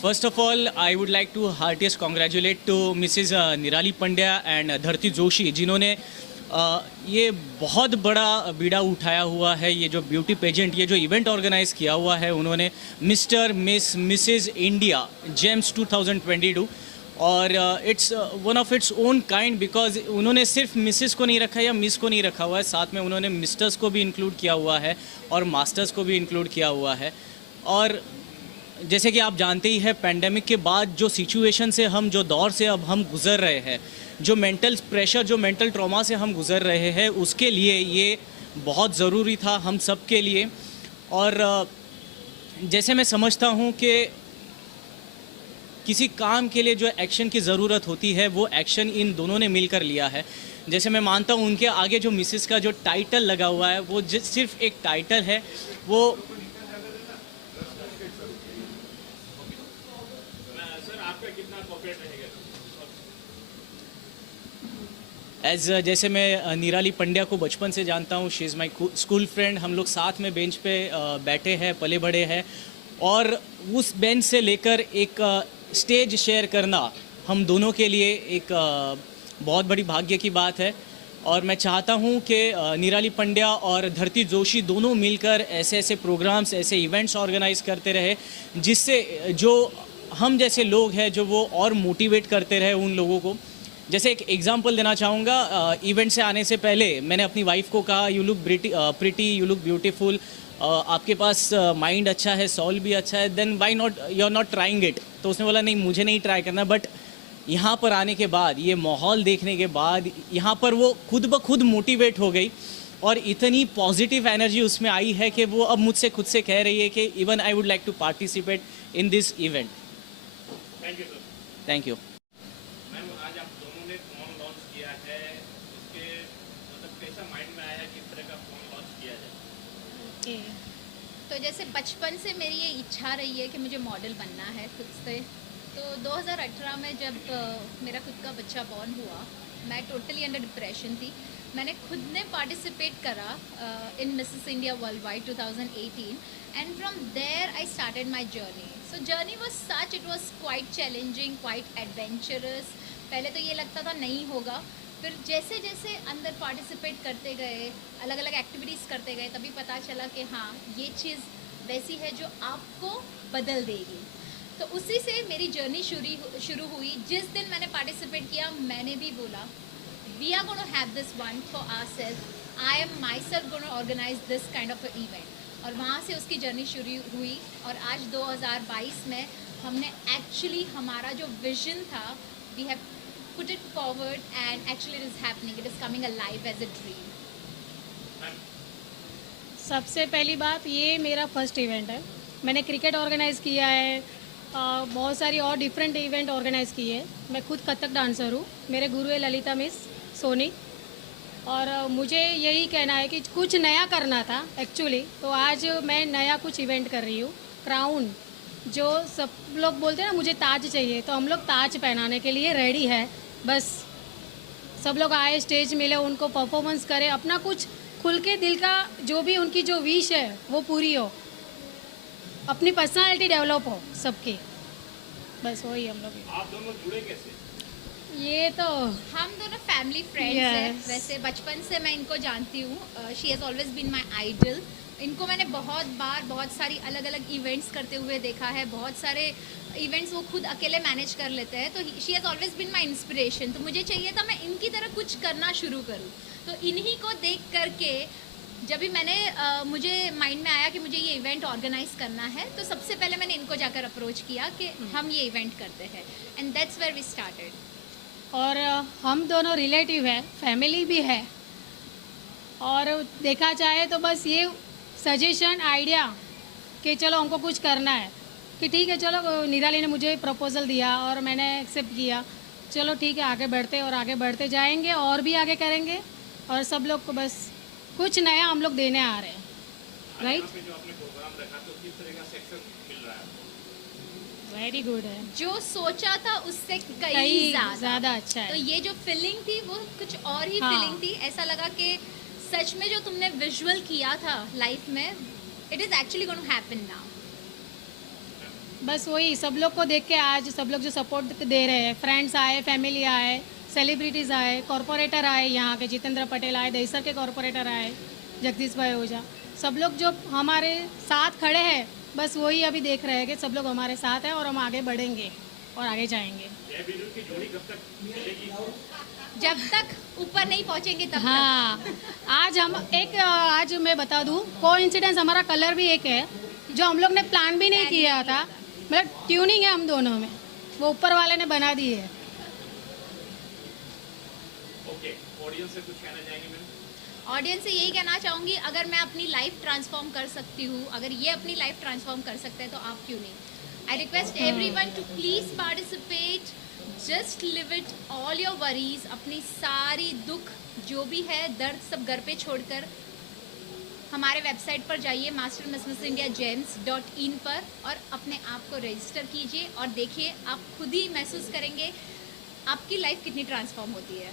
First of all, I would like to heartiest congratulate to Mrs. निराली Pandya and धरती जोशी, जिन्होंने ये बहुत बड़ा बीड़ा उठाया हुआ है। ये जो ब्यूटी पेजेंट, ये जो इवेंट ऑर्गेनाइज किया हुआ है उन्होंने, mister miss Mrs India James 2022, और it's one of its own kind, because उन्होंने सिर्फ मिसेस को नहीं रखा या मिस को नहीं रखा हुआ है, साथ में उन्होंने मिस्टर्स को भी इंक्लूड किया हुआ है और मास्टर्स को भी इंक्लूड किया हुआ है। और जैसे कि आप जानते ही हैं, पेंडेमिक के बाद जो सिचुएशन से हम, जो दौर से अब हम गुज़र रहे हैं, जो मेंटल प्रेशर, जो मेंटल ट्रॉमा से हम गुज़र रहे हैं, उसके लिए ये बहुत ज़रूरी था हम सब के लिए। और जैसे मैं समझता हूँ कि किसी काम के लिए जो एक्शन की ज़रूरत होती है, वो एक्शन इन दोनों ने मिलकर लिया है। जैसे मैं मानता हूँ उनके आगे जो मिसेस का जो टाइटल लगा हुआ है, वो सिर्फ एक टाइटल है। वो जैसे मैं निराली पंड्या को बचपन से जानता हूँ, she is my school friend. हम लोग साथ में बेंच पे बैठे हैं, पले बड़े हैं, और उस बेंच से लेकर एक स्टेज शेयर करना हम दोनों के लिए एक बहुत बड़ी भाग्य की बात है। और मैं चाहता हूँ कि निराली पंड्या और धरती जोशी दोनों मिलकर ऐसे ऐसे प्रोग्राम्स, ऐसे इवेंट्स ऑर्गेनाइज करते रहे, जिससे जो हम जैसे लोग हैं, जो वो और मोटिवेट करते रहे उन लोगों को। जैसे एक एग्जांपल देना चाहूँगा, इवेंट से आने से पहले मैंने अपनी वाइफ को कहा, you look pretty, you look beautiful, आपके पास माइंड अच्छा है, सॉल भी अच्छा है, then why not, you are not trying it. तो उसने बोला नहीं, मुझे नहीं ट्राई करना। बट यहाँ पर आने के बाद, ये माहौल देखने के बाद, यहाँ पर वो खुद ब खुद मोटिवेट हो गई और इतनी पॉजिटिव एनर्जी उसमें आई है कि वो अब मुझसे खुद से कह रही है कि even I would like to participate in this event. Thank you sir. Thank you. Ma'am, आज आप दोनों ने फोन लॉन्च किया है, उसके मतलब कैसा माइंड में आया किस तरह का फोन लॉन्च किया जाए? ओके, तो जैसे बचपन से मेरी ये इच्छा रही है कि मुझे मॉडल बनना है खुद से। तो 2018 में जब मेरा खुद का बच्चा बॉर्न हुआ, मैं टोटली अंडर डिप्रेशन थी। मैंने खुद ने पार्टिसिपेट करा in Mrs India world wide 2018, and from there I started my journey. So journey was such, it was quite challenging, quite adventurous. पहले तो ये लगता था नहीं होगा, फिर जैसे जैसे अंदर पार्टिसिपेट करते गए, अलग अलग एक्टिविटीज़ करते गए, तभी पता चला कि हाँ, ये चीज़ वैसी है जो आपको बदल देगी। तो उसी से मेरी जर्नी शुरू हुई। जिस दिन मैंने पार्टिसिपेट किया, मैंने भी बोला we are gonna have this one for ourselves, I am myself gonna organise this kind of a event. और वहाँ से उसकी जर्नी शुरू हुई, और आज 2022 में हमने एक्चुअली हमारा जो विजन था, we have put it forward, and actually it is happening, it is coming alive as a dream. सबसे पहली बात, ये मेरा फर्स्ट इवेंट है। मैंने क्रिकेट ऑर्गेनाइज़ किया है, बहुत सारी और डिफरेंट इवेंट ऑर्गेनाइज़ किए हैं। मैं खुद कथक डांसर हूँ, मेरे गुरु है ललिता मिस सोनी, और मुझे यही कहना है कि कुछ नया करना था एक्चुअली। तो आज मैं नया कुछ इवेंट कर रही हूँ। क्राउन, जो सब लोग बोलते हैं ना मुझे ताज चाहिए, तो हम लोग ताज पहनाने के लिए रेडी है। बस सब लोग आए, स्टेज मिले, उनको परफॉर्मेंस करें, अपना कुछ खुल के दिल का जो भी उनकी जो विश है वो पूरी हो, अपनी पर्सनालिटी डेवलप हो सबकी। बस वही हम लोग। आप दोनों जुड़े कैसे? ये तो हम दोनों फैमिली फ्रेंड्स हैं। वैसे बचपन से मैं इनको जानती हूँ। She has always been my idol. इनको मैंने बहुत बार बहुत सारी अलग अलग इवेंट्स करते हुए देखा है। बहुत सारे इवेंट्स वो खुद अकेले मैनेज कर लेते हैं। तो she has always been my inspiration. तो मुझे चाहिए था मैं इनकी तरह कुछ करना शुरू करूँ। तो इन्हीं को देख करके जब भी मैंने मुझे माइंड में आया कि मुझे ये इवेंट ऑर्गेनाइज करना है, तो सबसे पहले मैंने इनको जाकर अप्रोच किया कि हम ये इवेंट करते हैं, and that's where we started. और हम दोनों रिलेटिव है, फैमिली भी है, और देखा जाए तो बस ये सजेशन आइडिया कि चलो हमको कुछ करना है, कि ठीक है चलो, निराली ने मुझे प्रपोज़ल दिया और मैंने एक्सेप्ट किया, चलो ठीक है आगे बढ़ते और आगे बढ़ते जाएंगे और भी आगे करेंगे, और सब लोग को बस कुछ नया हम लोग देने आ रहे हैं, राइट। यहाँ पे जो आपने प्रोग्राम रखा तो किस तरह का सक्सेस मिल रहा है आपको? वेरी गुड है, जो सोचा था उससे कई कई ज़्यादा। ज़्यादा अच्छा तो है। ये जो फीलिंग थी वो कुछ और ही हाँ। फीलिंग थी। ऐसा लगा कि सच में जो तुमने विजुअल किया था लाइफ में, it is actually going to happen now. बस वही सब लोग को देख के आज सब लोग जो सपोर्ट दे रहे हैं, फ्रेंड्स आए, फैमिली आए, सेलिब्रिटीज़ आए, कॉरपोरेटर आए, यहाँ के जितेंद्र पटेल आए, दहीसर के कॉरपोरेटर आए, जगदीश भाई ओझा, सब लोग जो हमारे साथ खड़े हैं, बस वही अभी देख रहे हैं कि सब लोग हमारे साथ हैं और हम आगे बढ़ेंगे और आगे जाएंगे। जय बीरू की जोड़ी कब तक चलेगी? जब तक ऊपर नहीं पहुंचेंगे तब तक। हाँ, आज मैं बता दूँ, कोइंसिडेंस हमारा कलर भी एक है, जो हम लोग ने प्लान भी नहीं किया था, मतलब ट्यूनिंग है हम दोनों में, वो ऊपर वाले ने बना दी है। ओके, ऑडियंस से कुछ कहना चाहेंगे मैम? ऑडियंस से यही कहना चाहूँगी, अगर मैं अपनी लाइफ ट्रांसफॉर्म कर सकती हूँ, अगर ये अपनी लाइफ ट्रांसफॉर्म कर सकते हैं, तो आप क्यों नहीं। I request everyone to please participate, just leave it all your worries, अपनी सारी दुख जो भी है, दर्द सब घर पे छोड़कर हमारे वेबसाइट पर जाइए mastermissindia.gems.in पर, और अपने आप को रजिस्टर कीजिए और देखिए, आप खुद ही महसूस करेंगे आपकी लाइफ कितनी ट्रांसफॉर्म होती है।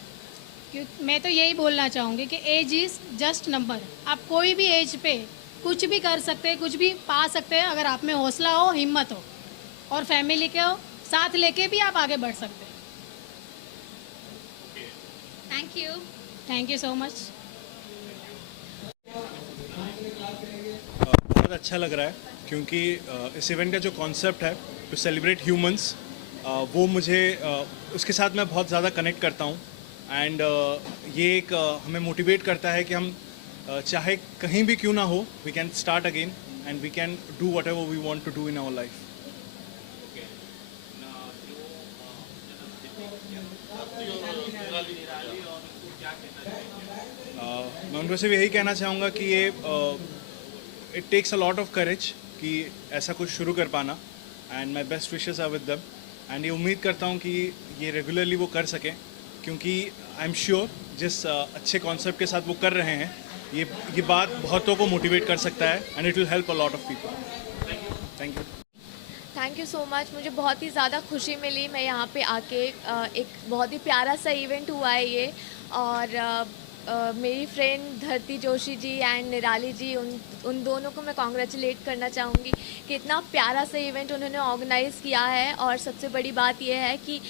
मैं तो यही बोलना चाहूँगी कि एज इज़ जस्ट नंबर। आप कोई भी एज पे कुछ भी कर सकते हैं, कुछ भी पा सकते हैं, अगर आप में हौसला हो, हिम्मत हो, और फैमिली के साथ लेके भी आप आगे बढ़ सकते हैं। Thank you. Thank you so much. बहुत अच्छा लग रहा है, क्योंकि इस इवेंट का जो कॉन्सेप्ट है टू सेलिब्रेट ह्यूमंस, वो मुझे उसके साथ मैं बहुत ज़्यादा कनेक्ट करता हूँ, एंड ये एक हमें मोटिवेट करता है कि हम चाहे कहीं भी क्यों ना हो, we can start again and we can do whatever we want to do in our life. मैं उनको सिर्फ यही कहना चाहूँगा कि ये it takes a lot of courage कि ऐसा कुछ शुरू कर पाना, and my best wishes are with them, एंड ये उम्मीद करता हूँ कि ये रेगुलरली वो कर सकें, क्योंकि आई एम श्योर जिस अच्छे कॉन्सेप्ट के साथ वो कर रहे हैं, ये बात बहुतों को मोटिवेट कर सकता है, and it will help a lot of people. Thank you. Thank you so much. मुझे बहुत ही ज़्यादा खुशी मिली, मैं यहाँ पे आके एक बहुत ही प्यारा सा इवेंट हुआ है ये, और मेरी फ्रेंड धरती जोशी जी एंड निराली जी, उन दोनों को मैं कॉन्ग्रेचुलेट करना चाहूँगी कि इतना प्यारा सा इवेंट उन्होंने ऑर्गेनाइज़ किया है। और सबसे बड़ी बात यह है कि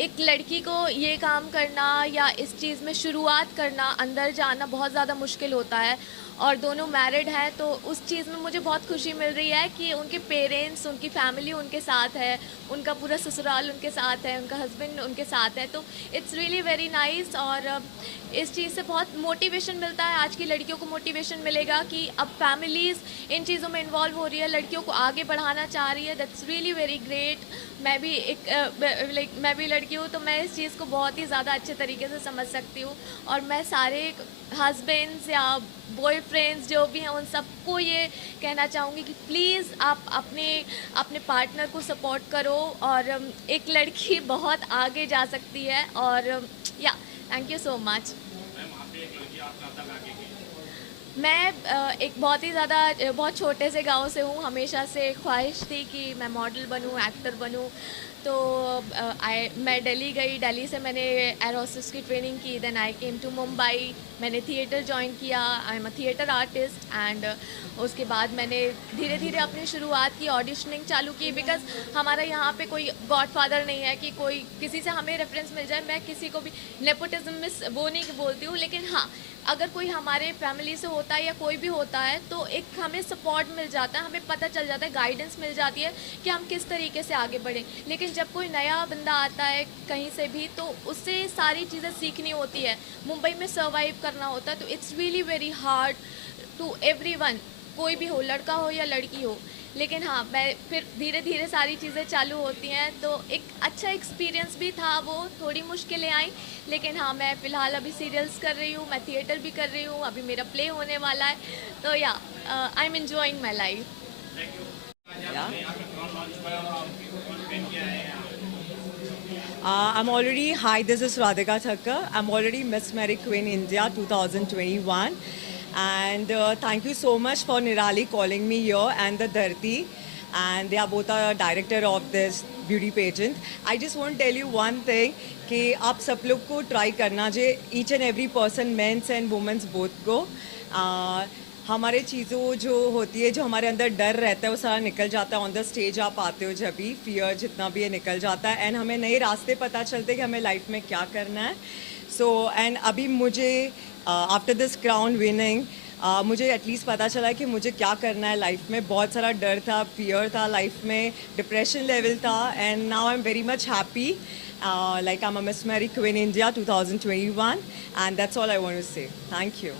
एक लड़की को ये काम करना या इस चीज़ में शुरुआत करना, अंदर जाना बहुत ज़्यादा मुश्किल होता है, और दोनों मैरिड हैं, तो उस चीज़ में मुझे बहुत खुशी मिल रही है कि उनके पेरेंट्स, उनकी फैमिली उनके साथ है, उनका पूरा ससुराल उनके साथ है, उनका हस्बैंड उनके साथ है, तो इट्स रियली वेरी नाइस। और इस चीज़ से बहुत मोटिवेशन मिलता है, आज की लड़कियों को मोटिवेशन मिलेगा कि अब फैमिलीज़ इन चीज़ों में इन्वॉल्व हो रही है, लड़कियों को आगे बढ़ाना चाह रही है, दैट्स रियली वेरी ग्रेट। मैं भी मैं भी लड़की हूँ, तो मैं इस चीज़ को बहुत ही ज़्यादा अच्छे तरीके से समझ सकती हूँ, और मैं सारे हस्बैंड्स या बॉयफ्रेंड्स जो भी हैं उन सबको ये कहना चाहूँगी कि प्लीज़ आप अपने पार्टनर को सपोर्ट करो, और एक लड़की बहुत आगे जा सकती है। और या thank you so much. Ma'am, आप भी एक लड़की, आप कब तक आगे गई? मैं एक बहुत छोटे से गांव से हूँ। हमेशा से ख्वाहिश थी कि मैं मॉडल बनूँ, एक्टर बनूँ, तो मैं दिल्ली गई। दिल्ली से मैंने एयर होस्टेस की ट्रेनिंग की, then I came to Mumbai, मैंने थिएटर ज्वाइन किया, I am a theatre artist, and उसके बाद मैंने धीरे धीरे अपनी शुरुआत की, ऑडिशनिंग चालू की, बिकॉज हमारा यहाँ पे कोई गॉडफादर नहीं है कि कोई किसी से हमें रेफरेंस मिल जाए। मैं किसी को भी नेपोटिज्म में वो नहीं बोलती हूँ, लेकिन हाँ, अगर कोई हमारे फैमिली से होता है या कोई भी होता है, तो एक हमें सपोर्ट मिल जाता है, हमें पता चल जाता है, गाइडेंस मिल जाती है कि हम किस तरीके से आगे बढ़ें। लेकिन जब कोई नया बंदा आता है कहीं से भी, तो उससे सारी चीज़ें सीखनी होती है, मुंबई में सर्वाइव करना होता है, तो it's really very hard to everyone, कोई भी हो, लड़का हो या लड़की हो। लेकिन हाँ, मैं फिर धीरे धीरे सारी चीज़ें चालू होती हैं, तो एक अच्छा एक्सपीरियंस भी था वो। थोड़ी मुश्किलें आई, लेकिन हाँ, मैं फ़िलहाल अभी सीरियल्स कर रही हूँ, मैं थिएटर भी कर रही हूँ, अभी मेरा प्ले होने वाला है। तो या I am enjoying my life. I'm already, hi, this is Radhika Thakkar. I'm already Miss Mary Queen India 2021. And thank you so much for Nirali calling me here and the Dharti. And they are both a director of this beauty pageant. I just want to tell you one thing कि आप सब लोग को try करना चाहिए, each and every person, men's and women's both को. हमारे चीज़ों जो होती है, जो हमारे अंदर डर रहता है, वो सारा निकल जाता है ऑन द स्टेज आप आते हो जब भी, फियर जितना भी है निकल जाता है, एंड हमें नए रास्ते पता चलते हैं कि हमें लाइफ में क्या करना है. सो एंड अभी मुझे आफ्टर दिस क्राउन विनिंग मुझे एटलीस्ट पता चला कि मुझे क्या करना है लाइफ में. बहुत सारा डर था, फियर था लाइफ में, डिप्रेशन लेवल था, and now I am very much happy. Like I'm a Miss Mary Queen India 2021, and that's all I want to say. Thank you.